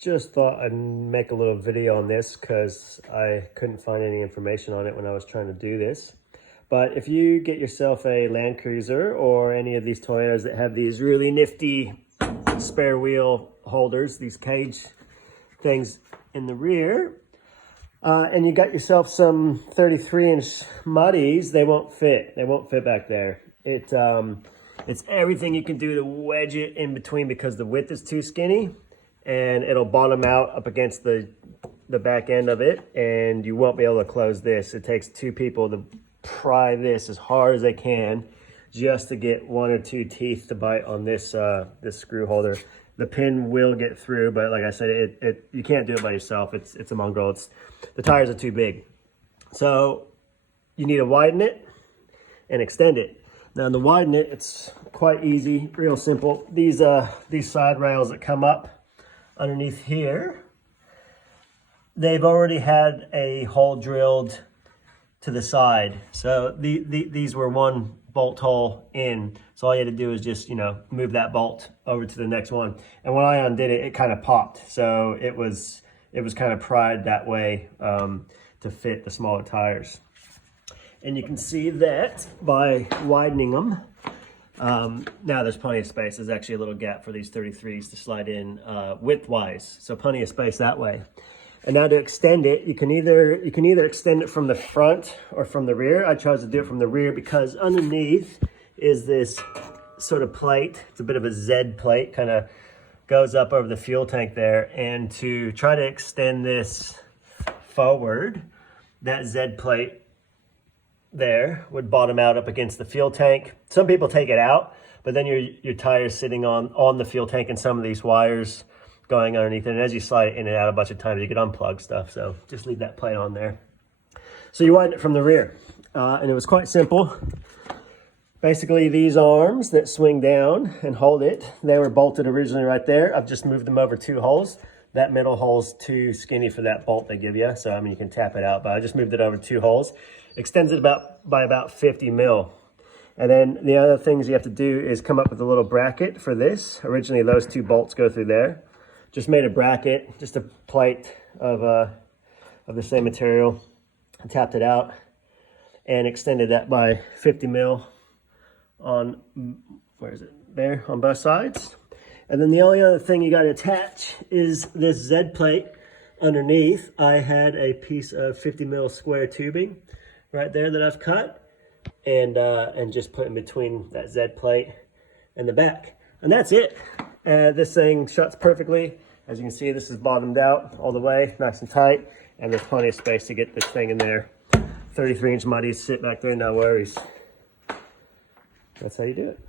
Just thought I'd make a little video on this because I couldn't find any information on it when I was trying to do this. But if you get yourself a Land Cruiser or any of these Toyotas that have these really nifty spare wheel holders, these cage things in the rear, and you got yourself some 33-inch muddies, they won't fit. They won't fit back there. It's everything you can do to wedge it in between because the width is too skinny, and it'll bottom out up against the back end of it, and you won't be able to close this. It takes two people to pry this as hard as they can just to get one or two teeth to bite on this this screw holder. The pin will get through, but like I said, you can't do it by yourself. It's a mongrel. The tires are too big. So you need to widen it and extend it. Now to widen it, it's quite easy, real simple. These side rails that come up underneath here, they've already had a hole drilled to the side. So these were one bolt hole in. So all you had to do is just, move that bolt over to the next one. And when I undid it, it kind of popped. So it was kind of pried that way to fit the smaller tires. And you can see that by widening them. Now there's plenty of space. There's actually a little gap for these 33s to slide in width-wise. So plenty of space that way. And now to extend it, you can either extend it from the front or from the rear. I chose to do it from the rear because underneath is this sort of plate. It's a bit of a Z plate, kind of goes up over the fuel tank there. And to try to extend this forward, that Z plate there would bottom out up against the fuel tank. Some people take it out, but then your tire's sitting on the fuel tank and some of these wires going underneath it. And as you slide it in and out a bunch of times, you could unplug stuff. So just leave that plate on there. So you wind it from the rear. And it was quite simple. Basically, these arms that swing down and hold it, they were bolted originally right there. I've just moved them over 2 holes. That middle hole's too skinny for that bolt they give you. So, I mean, you can tap it out, but I just moved it over 2 holes. Extends it by about 50 mil. And then the other things you have to do is come up with a little bracket for this. Originally, those 2 bolts go through there. Just made a bracket, just a plate of the same material. I tapped it out and extended that by 50 mil on, where is it? There, on both sides. And then the only other thing you got to attach is this Z plate underneath. I had a piece of 50 mil square tubing right there that I've cut and just put in between that Z plate and the back. And that's it. This thing shuts perfectly. As you can see, this is bottomed out all the way, nice and tight, and there's plenty of space to get this thing in there. 33-inch muddies sit back there, no worries. That's how you do it.